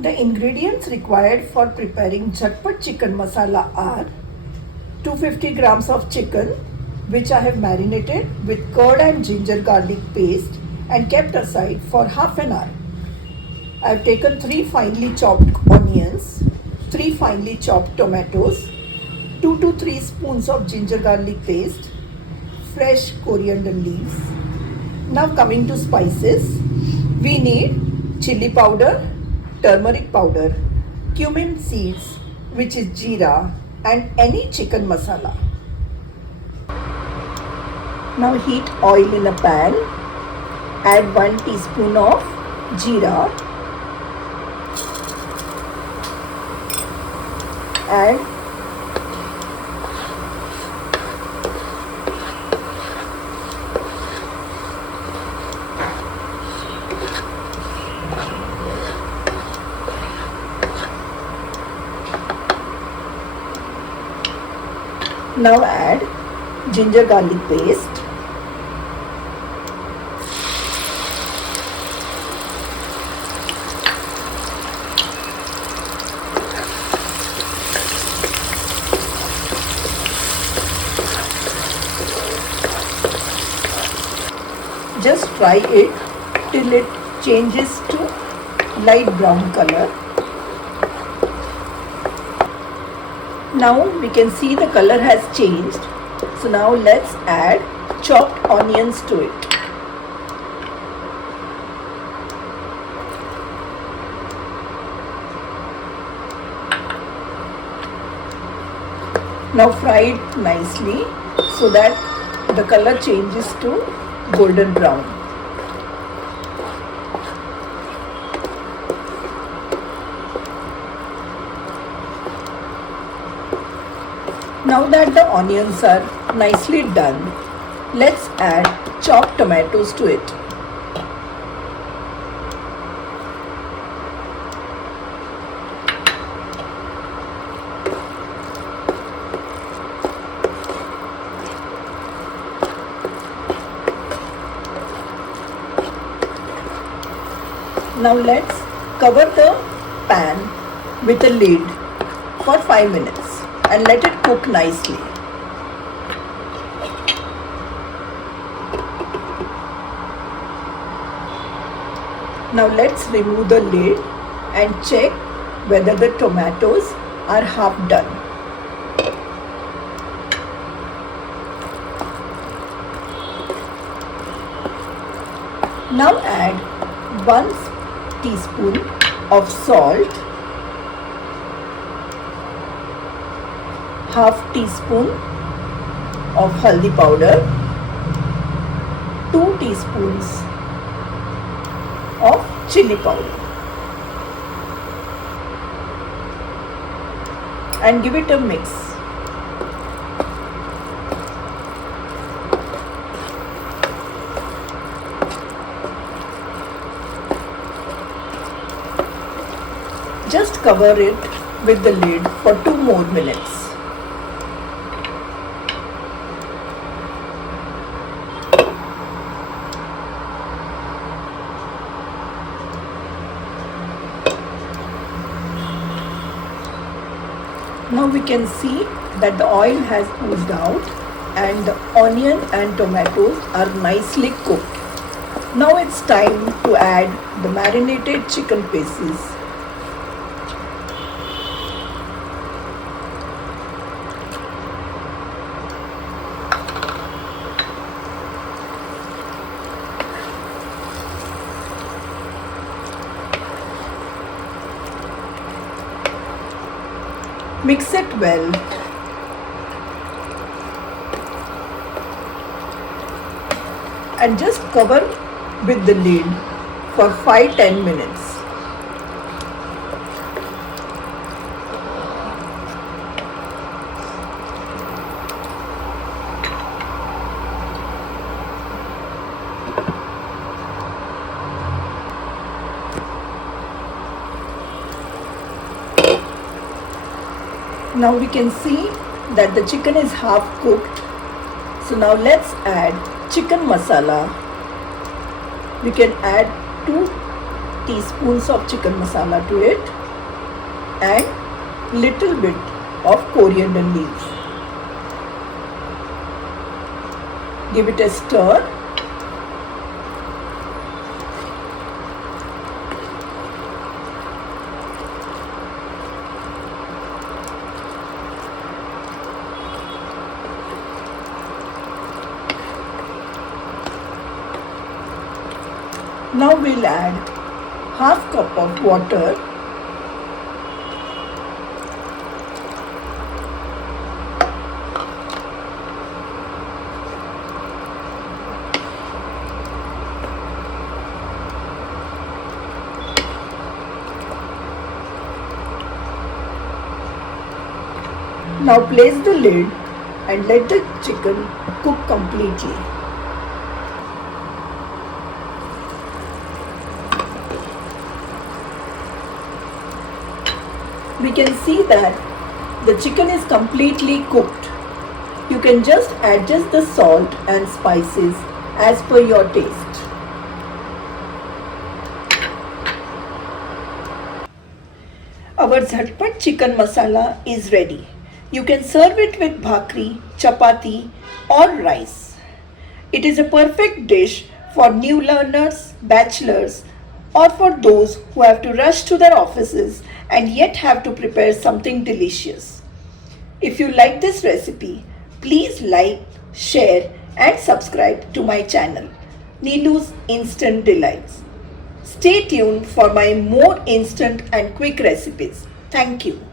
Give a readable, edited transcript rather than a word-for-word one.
The ingredients required for preparing झटपट Chicken Masala are 250 grams of chicken, which I have marinated with curd and ginger garlic paste and kept aside for half an hour. I have taken 3 finely chopped onions, 3 finely chopped tomatoes, 2 to 3 spoons of ginger garlic paste, fresh coriander leaves. Now coming to spices, we need chili powder, turmeric powder, cumin seeds, which is jeera, and any chicken masala. Now heat oil in a pan, add 1 teaspoon of jeera, add Now add ginger garlic paste, just fry it till it changes to light brown color. Now we can see the color has changed. So now let's add chopped onions to it. Now fry it nicely so that the color changes to golden brown. Now that the onions are nicely done, let's add chopped tomatoes to it. Now let's cover the pan with a lid for 5 minutes and let it cook nicely. Now let's remove the lid and check whether the tomatoes are half done. Now add 1 teaspoon of salt, half teaspoon of haldi powder, 2 teaspoons of chili powder, and give it a mix. Just cover it with the lid for 2 more minutes. Now we can see that the oil has oozed out and the onion and tomatoes are nicely cooked. Now it's time to add the marinated chicken pieces. Mix it well. And just cover with the lid for 5-10 minutes. Now we can see that the chicken is half cooked. So now let's add chicken masala. We can add 2 teaspoons of chicken masala to it and little bit of coriander leaves. Give it a stir. Now we'll add half cup of water. Now place the lid and let the chicken cook completely. We can see that the chicken is completely cooked. You can just adjust the salt and spices as per your taste. Our Zatpat Chicken Masala is ready. You can serve it with bhakri, chapati or rice. It is a perfect dish for new learners, bachelors, or for those who have to rush to their offices and yet have to prepare something delicious. If you like this recipe, please like, share and subscribe to my channel, Neelus Instant Delights. Stay tuned for my more instant and quick recipes. Thank you.